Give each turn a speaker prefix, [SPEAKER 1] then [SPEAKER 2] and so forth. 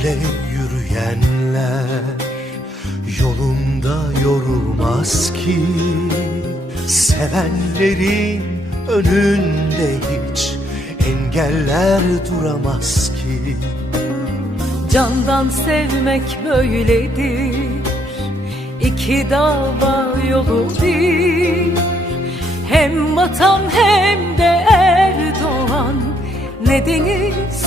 [SPEAKER 1] İle yürüyenler yolunda yorulmaz ki. Sevenlerin önünde hiç engeller duramaz ki.
[SPEAKER 2] Candan sevmek böyledir. İki dava yolu bir. Hem vatan hem de Erdoğan Ne deniz